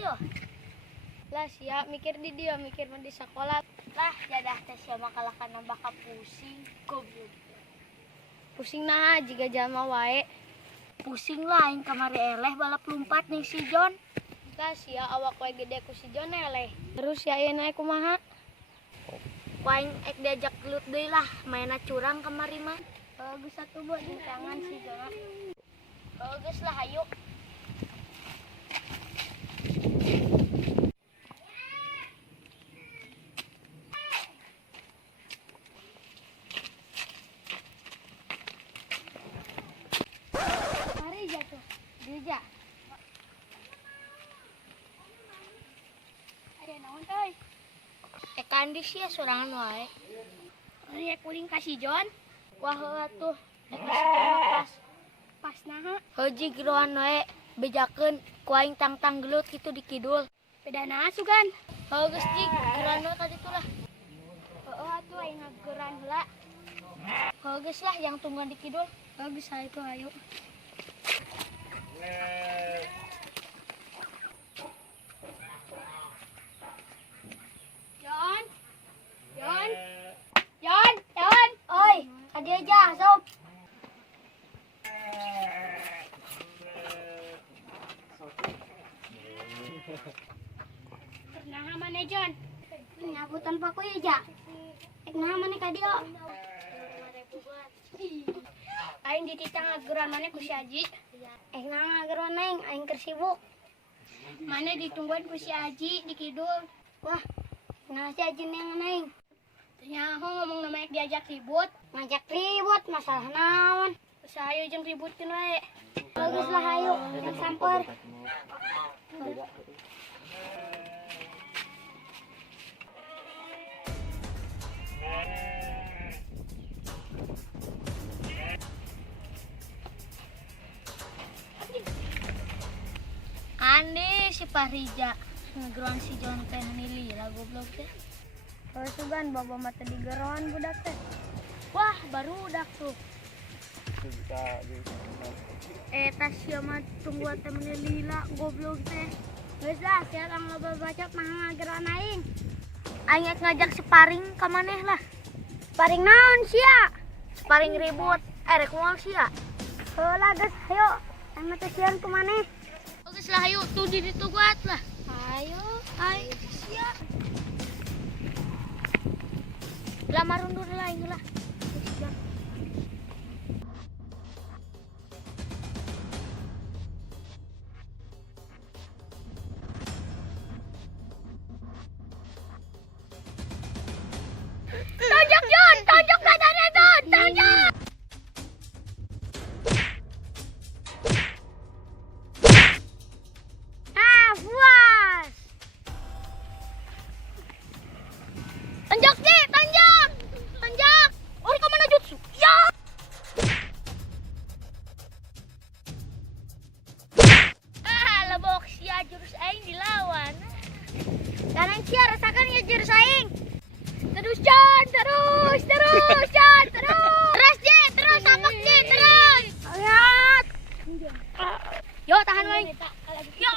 dia? Lah sia mikir di dia, mikir mah di sekolah. Lah jadah teh sia makalah kana bakal pusing. Goblok. Pusing nah jika jalma wae. Pusing lah aing kamari eleh balap lompat nih si John. Lah sia awak wae gede ku si Jon eleh. Terus sia ieu naik kumaha? Waing ek diajak gelut deui lah, mainna curang kamari mah. Geus atuh buat di tangan si Jon. Geus lah hayu. Mari jatuh. Diuja. Aya naon euy? Kandi sia sorangan wae. Ari kuring ka si Jon. Wah atuh. Pas. Pas naha? Heuji giroan wae bejakeun ku aing tang-tang gelut kitu di kidul. Beda naha sugan? Geus jig giroan wae ka ditu lah. Heueuh atuh aing ngageran heula. Geus lah yang tungguan di kidul. Geus itu ayo. Jon. Jon. Jon, Jon. Oi, kadieu aja sob. Naha maneh Jon? Nyabutan pa ku ya. Ek naha maneh kadieu? Aing dititang ngageran maneh ku si Aji. Ek naha ngageron aing keur sibuk. Maneh ditungguan ku si Aji di kidul. Wah, nah si Ajin yang naing. Nyaho ngomong nama ek diajak ribut. Ngajak ribut masalah naon? Sahayu jeung ributkeun wae. Bagus lah hayu, yang samper. Andi si Parija ngegeruan si Jon teh nilila goblok teh. Sugan bobo mata digeroan budak teh. Wah, baru udah tuh. Tas sia mah tunggu teh menilila goblok teh. Geus lah sia lang loba bacot mah ngageroan aing. Aing ngajak sparring ka maneh lah. Paring naon sia? Sparring ribut. Rek moal sia. Heula geus hayo. Aing teh sieun ku maneh. Geus lah hayu tuh di ditu guat lah. Ayo, Ai sia. Lah marundur lah aing lah. Tonjok Jon, tonjok dadane Jon, tonjok. Puas. Tonjok Ji, tonjok. Tonjok. Ori ka mana jutsu? Ya. Lebok sia jurus aing dilawan. Kanan sia rasakan ya jurus aing. Terus Jon, terus Jon, terus. Terus Ji, terus apok Ji, terus. Lihat. Yo tahan wae. Ya.